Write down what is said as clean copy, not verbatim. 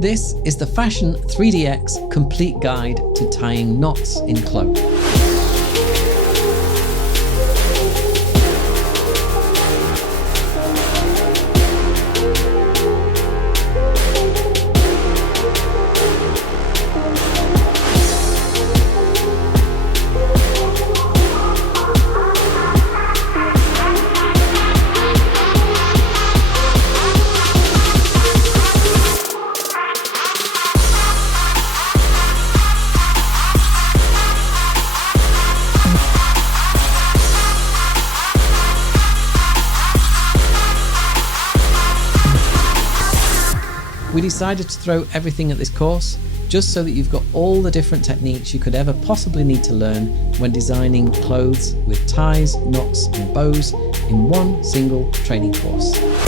This is the Fashion3DX complete guide to tying knots in clothes. We decided to throw everything at this course just so that you've got all the different techniques you could ever possibly need to learn when designing clothes with ties, knots and bows in one single training course.